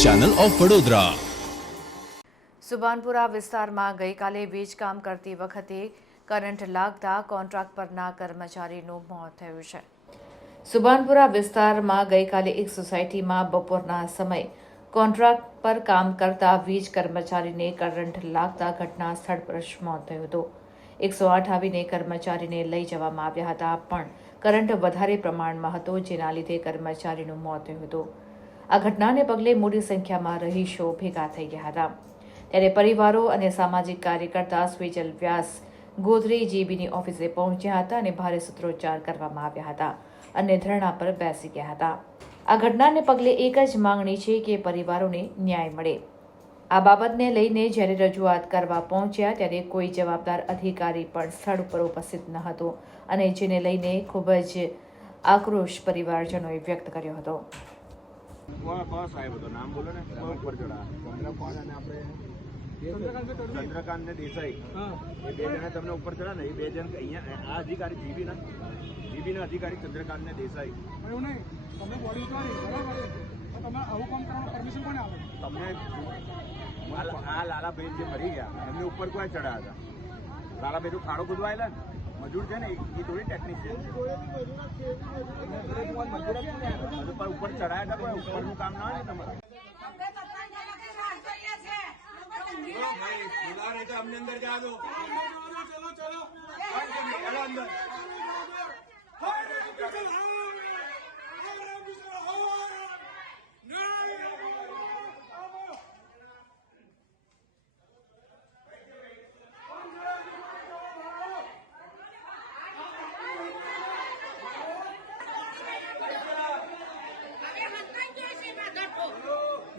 Channel of Vadodara. Subhanpura વિસ્તારમાં ગઈકાલે વીજ કામ કરતી વખતે કરંટ લાગતા કોન્ટ્રાક્ટ પરના કર્મચારીનું મોત થયું છે. સુભાનપુરા વિસ્તારમાં ગઈકાલે એક સોસાયટીમાં બપોરના સમયે કોન્ટ્રાક્ટ પર કામ કરતા વીજ કર્મચારીને કરંટ લાગતા ઘટના સ્થળ પર જ મોત થયું હતું. એકસો આઠ આવીને કર્મચારીને લઈ જવામાં આવ્યા હતા, પણ કરંટ વધારે પ્રમાણમાં હતો, જેના લીધે કર્મચારીનું મોત થયું હતું. આ ઘટનાને પગલે મોટી સંખ્યામાં રહીશો ભેગા થઈ ગયા હતા. ત્યારે પરિવારો અને સામાજિક કાર્યકર્તા સ્વેજલ વ્યાસ ગોધરી જીબીની ઓફિસે પહોંચ્યા હતા અને ભારે સૂત્રોચ્ચાર કરવામાં આવ્યા હતા અને ધરણા પર બેસી ગયા હતા. આ ઘટનાને પગલે એક જ માંગણી છે કે પરિવારોને ન્યાય મળે. આ બાબતને લઈને જ્યારે રજૂઆત કરવા પહોંચ્યા ત્યારે કોઈ જવાબદાર અધિકારી પણ સ્થળ ઉપર ઉપસ્થિત ન હતો અને જેને લઈને ખૂબ જ આક્રોશ પરિવારજનોએ વ્યક્ત કર્યો હતો. કોણ કોણ સાહેબ હતો નામ બોલો ને. કોણ ઉપર ચડા ચંદ્રકાંત ને દેસાઈ. એ બે જણા તમને ઉપર ચડા ને એ બે જણ અહીંયા આ અધિકારી જીબી ના જીબી ના અધિકારી ચંદ્રકાંત ને દેસાઈ એવું નહીં તમે બોડી ઉતારી બરાબર તમે આવું કામ કરવાનું પરમિશન કોને આપે? તમને આ આ લાલાભાઈ જે મરી ગયા એમને ઉપર કોઈ ચડ્યા હતા. લાલાભાઈ તો ખાડો ખોદવા આવેલા ને. મજૂર છે ને એ થોડી ટેકનિક છે. પર ઉપર ચડાયા હતા પણ ઉપરનું કામ ના હોય ને તમારે અમને અંદર જા દો. ચલો અંદર.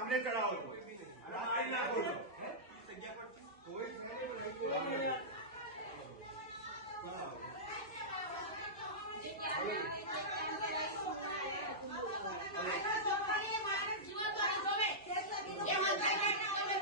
સામે ચડાવો